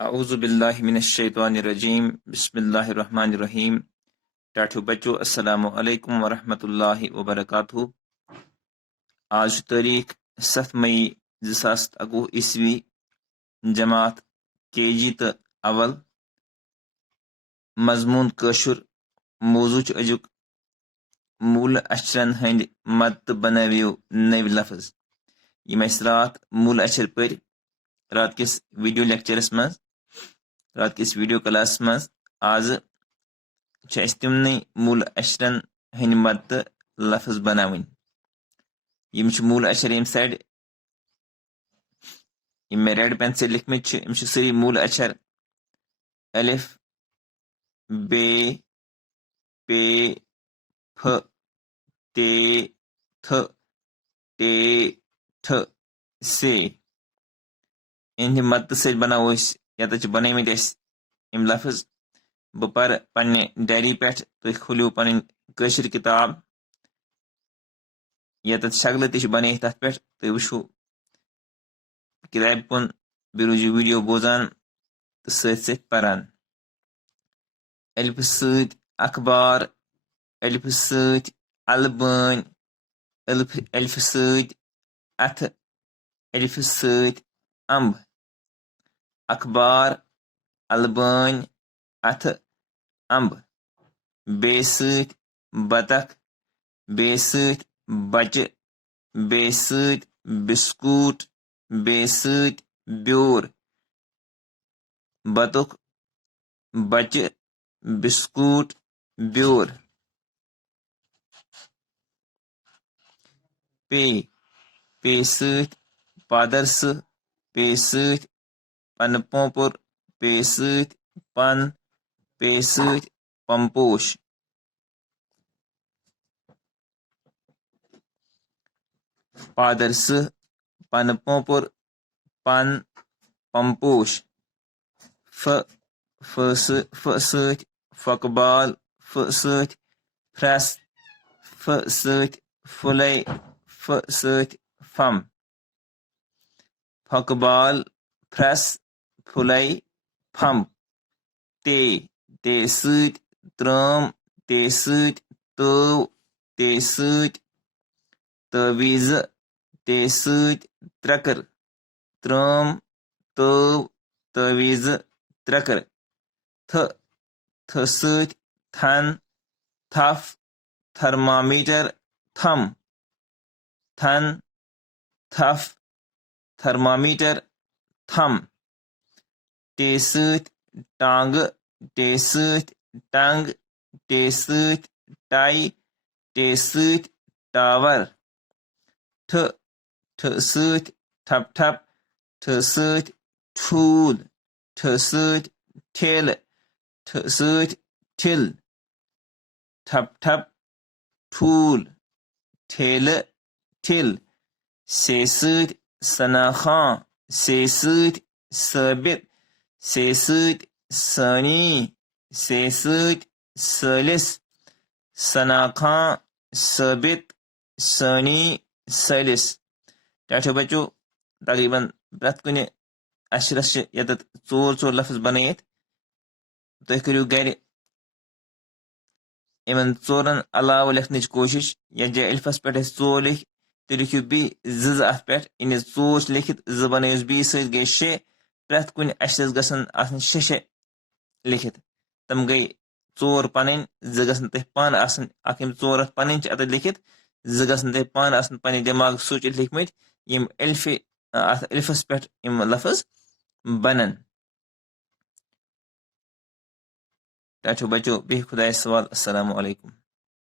اعوذ باللہ من الشیطان الرجیم بسم اللہ الرحمن الرحیم ٹاٹھو بچو السلام علیکم ورحمۃ اللہ وبرکاتہ آج تاریخ 7 مئی 2021 عیسوی جماتھ KG تو اول مضمون کٲشُر موضوع أزیُک موٗل اچھرن ہٕنٛدۍ مدتہ بنٲوِو نٔوۍ لفظ یِم اَسہِ راتھ موٗل اچھر پٔرۍ رات کِس ویڈیو لیکچرس منٛز رات کِس ویڈیو کلاس منٛز آز چھِ اَسہِ تِمنٕے موٗل اچھرن ہٕنٛدۍ مدتہ لفظ بناوٕنۍ یِم چھِ موٗل اچھر ییٚمہِ سایڈ یِم مےٚ ریڈ پین سۭتۍ لیکھمٕتۍ چھِ یِم چھِ سٲری موٗل اچھر الف بے پے ف تے تھ ٹے ٹھ سے یِہنٛدِ مدتہٕ سۭتۍ بناوو أسۍ ییٚتٮ۪تھ چھِ بنٲومٕتۍ اَسہِ یِم لفظ بہٕ پرٕ پننہِ ڈایری پٮ۪ٹھ تُہۍ کھوٗلِو پنٕنۍ کٲشِر کِتاب ییٚتٮ۪تھ شکلہٕ تہِ چھِ بنٲیِتھ تتھ پٮ۪ٹھ تُہۍ وٕچھِو کِتابہِ کُن بیٚیہِ روٗزِو ویڈیو بوزان تہٕ سۭتۍ سۭتۍ پران الفہٕ سۭتۍ اخبار الفہٕ سۭتۍ البٲنۍ الفہٕ سۭتۍ اتھٕ الفہٕ سۭتۍ امب اخبار البٲنۍ اتھٕ امب بے سۭتۍ بطخ بے سۭتۍ بچہِ بے سۭتۍ بسکوٗٹ بے سۭتۍ بیور بطخ بچہِ بسکوٗٹ بیور پے سۭتۍ پادرسہٕ پے سۭتۍ پنہٕ پوپُر پے سۭتۍ پن پے سۭتۍ پمپوش پادرسہٕ پنہٕ پوپُر پن پمپوش ف سۭتۍ پھۄکہٕ بال ف سۭتۍ پھرٛٮ۪س ف سۭتۍ پھُلے ف سۭتۍ پھم پھۄکہٕ بال پھرٛٮ۪س پھُلے پھم تے سۭتۍ ترٛام تے سۭتۍ تٲو تے سۭتۍ تٲویٖزٕ تے سۭتۍ ترٛکٕر ترٛام تٲو تٲویٖزٕ ترٛکٕر تھ سۭتۍ تھن تھپھ تھرمامیٖٹر تھم تھن تھپھ تھرمامیٖٹر تھم ٹے سۭتۍ ٹانٛگہٕ ٹے سۭتۍ ٹنٛگ ٹے سۭتۍ ٹے ٹے سۭتۍ ٹاور ٹھ سۭتۍ ٹھپ ٹھپ ٹھ سۭتۍ ٹھوٗل ٹھ سۭتۍ ٹھیلہٕ ٹھ سۭتۍ ٹھِل ٹھپ ٹھپ ٹھوٗل ٹھیلہٕ ٹھِل سے سۭتۍ ثنا خان سے سۭتۍ ثٲبت سے سۭتۍ ثٲنی سے سۭتۍ ثٲلِس ثنا خان ثٲبت ثٲنی ثٲلِس ٹاٹھو بچو تقریٖباً پرٛٮ۪تھ کُنہِ اچھرس چھِ ییٚتٮ۪تھ ژور لفظ بنٲیِتھ تُہۍ کٔرِو گرِ یِمن ژورن علاوٕ لیکھنٕچ کوٗشش یتھ جایہِ الفس پٮ۪ٹھ أسۍ 4 لیکھۍ تُہۍ لیکھِو بیٚیہِ 2 اتھ پٮ۪ٹھ یعنی 4 چھِ لیکھِتھ 2 بنٲیوس بیٚیہِ سۭتۍ گٔے 6 پرٛٮ۪تھ کُنہِ اچھرس گژھن آسٕنۍ 6 لیکھِتھ تِم گٔے 4 پنٕنۍ 2 گژھن تۄہہِ پانہٕ آسٕنۍ اکھ یِم 4 اتھ پنٕنۍ چھِ اتٮ۪تھ لیکھِتھ 2 گژھن تۄہہِ پانہٕ آسٕنۍ پننہِ دٮ۪ماغہٕ سوٗنٛچِتھ لیکھمٕتۍ یِم اتھ الفس پٮ۪ٹھ یِم لفظ بنن ٹاٹھو بچو بیٚہہ خۄدایس حوالہٕ السلام علیکم